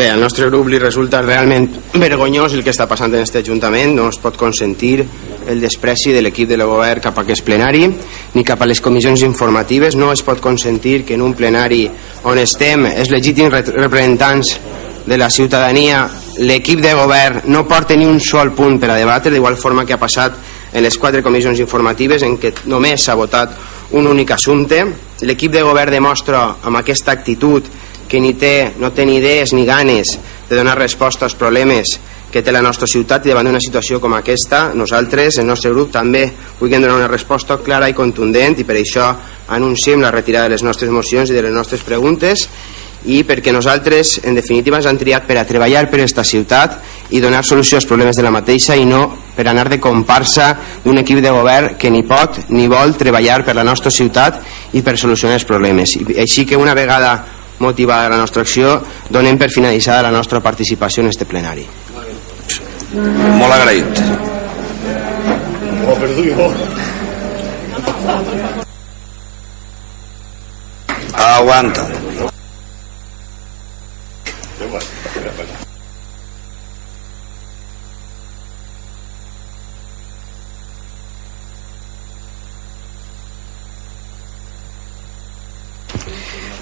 Bé, al nostre grup li resulta realment vergonyós el que està passant en aquest Ajuntament. No es pot consentir el despreci de l'equip del govern cap a aquest plenari ni cap a les comissions informatives. No es pot consentir que en un plenari on estem els legítims representants de la ciutadania, l'equip de govern no porta ni un sol punt per a debatre, d'igual forma que ha passat en les 4 comissions informatives en què només s'ha votat un únic assumpte. L'equip de govern demostra amb aquesta actitud que no té ni idees ni ganes de donar resposta als problemes que té la nostra ciutat, i davant d'una situació com aquesta nosaltres, el nostre grup, també vulguem donar una resposta clara i contundent, i per això anunciem la retirada de les nostres mocions i de les nostres preguntes, i perquè nosaltres en definitiva ens han triat per a treballar per aquesta ciutat i donar solució als problemes de la mateixa, i no per anar de comparsa d'un equip de govern que ni pot ni vol treballar per la nostra ciutat i per solucionar els problemes. Així que una vegada motivada la nostra acció, donem per finalitzada la nostra participació en este plenari. Molt agraït. Aguanta.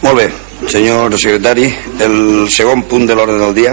Molt bé, senyor secretari, el segon punt de l'ordre del dia.